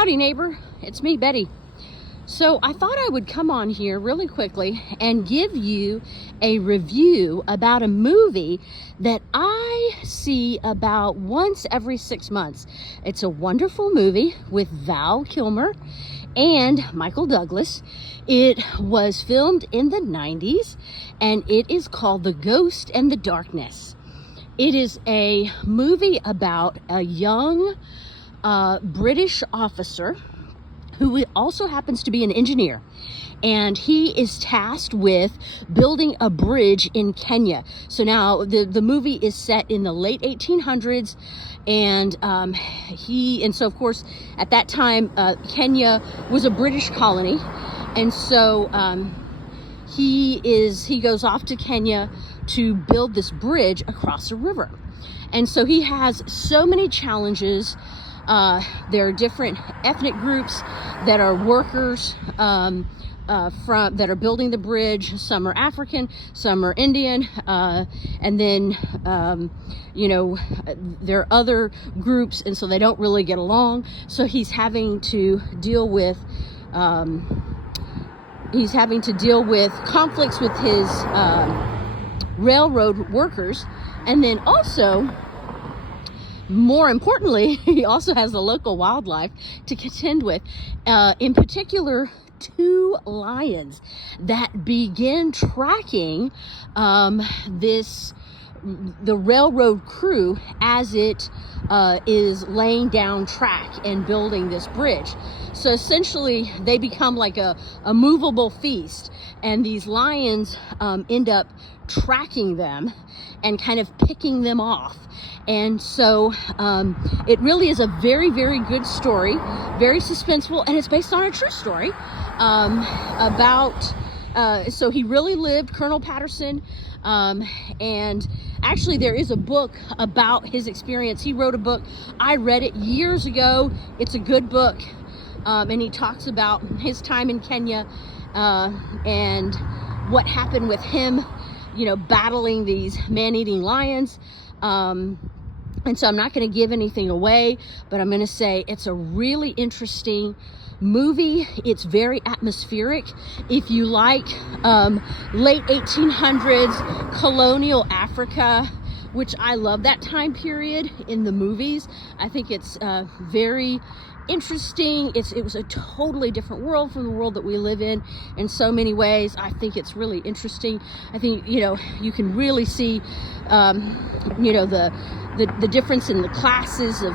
Howdy neighbor, it's me, Betty. So I thought I would come on here really quickly and give you a review about a movie that I see about once every 6 months. It's a wonderful movie with Val Kilmer and Michael Douglas. It was filmed in the 90s and it is called The Ghost and the Darkness. It is a movie about a young British officer who also happens to be an engineer, and he is tasked with building a bridge in Kenya. So now the movie is set in the late 1800s, and so of course at that time Kenya was a British colony, and so he goes off to Kenya to build this bridge across a river. And so he has so many challenges. There are different ethnic groups that are workers that are building the bridge. Some are African, some are Indian, and then there are other groups, and so they don't really get along. So he's having to deal with conflicts with his railroad workers, and then also, more importantly, he also has the local wildlife to contend with, in particular 2 lions that begin tracking the railroad crew as it is laying down track and building this bridge. So essentially they become like a movable feast, and these lions end up tracking them and kind of picking them off. And so it really is a very, very good story, very suspenseful, and it's based on a true story so he really lived, Colonel Patterson, and actually there is a book about his experience. He wrote a book. I read it years ago. It's a good book, and he talks about his time in Kenya and what happened with him, battling these man-eating lions. And so I'm not going to give anything away, but I'm going to say it's a really interesting movie. It's very atmospheric. If you like late 1800s colonial Africa, which I love that time period in the movies, I think it's very interesting. It was a totally different world from the world that we live in so many ways. I think it's really interesting. I think you can really see the difference in the classes of